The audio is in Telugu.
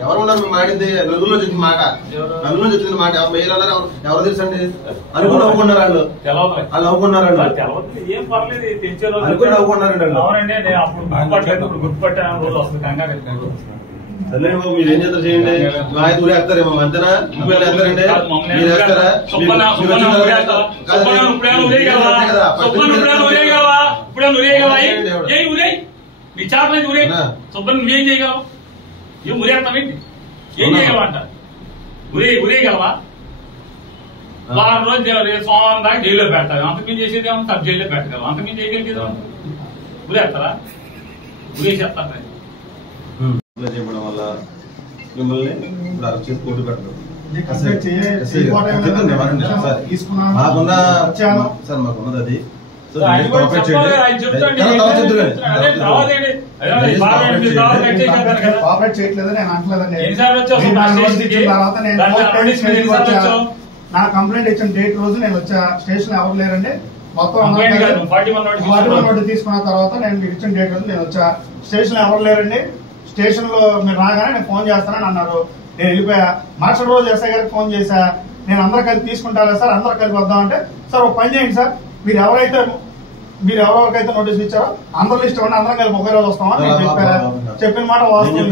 ఎవరు ఉన్నారు మేము మాడింది నలుగురులో చెప్పిన మాట నలుగురులో చెప్పిన మాట మీరు అన్నారు ఎవరు తెలుసండి అనుకుని నవ్వుకున్నారు వాళ్ళు నవ్వుకున్నారు ఏం పర్లేదు అనుకుని నవ్వుకున్నారండి అవునండి నేను అప్పుడు గుర్తుపట్టాను రోజు వస్తుంది కంగారు మీరు ఏం చేస్తారు చేయండి మా ఊరు వేస్తారేమో అంతేనా ఇంకోళ్ళు వేస్తారండి మీరు వేస్తారా మీ చేత ఉరే సుబ్బన్ నువ్వేం చేయగలవు ఏం ఉరేస్తామేంటి ఏం చేయగలవా అంట ఉరేయగలవా వారం రోజు సోమవారం దాకా జైల్లో పెడతారు అంతకుమించి చేసేది ఏమో సబ్ జైల్లో పెట్టగలవు అంతకుమించి చేయగలిగేది ఉరేస్తారా ఉరేసేస్తారు చేయడం వల్ల మిమ్మల్ని ఇప్పుడు అరెస్ట్ చేసి కోర్టు పెట్టడం మాకున్నది అది కోఆపరేట్ చేయట్లేదని నేను అంటలేదండి. నా కంప్లైంట్ ఇచ్చిన డేట్ రోజు నేను వచ్చా స్టేషన్ ఎవరు లేరండి మొత్తం 41 తీసుకున్న తర్వాత నేను మీరు ఇచ్చిన డేట్ రోజు నేను వచ్చా స్టేషన్ ఎవరు లేరండి స్టేషన్ లో మీరు రాగానే నేను ఫోన్ చేస్తానని అన్నారు నేను వెళ్ళిపోయా మరుసటి రోజు ఎస్ఐ గారికి ఫోన్ చేశా నేను అందరు కలిపి తీసుకుంటారా సార్ అందరు కలిపి వద్దామంటే సార్ ఒక పని చేయండి సార్ మీరు ఎవరెవరికైతే నోటీస్ ఇచ్చారో అందరూ లిస్ట్ ఇవ్వండి అందరం కలిపి ఒకే రోజు వస్తామని నేను చెప్పిన మాట వాస్తవం.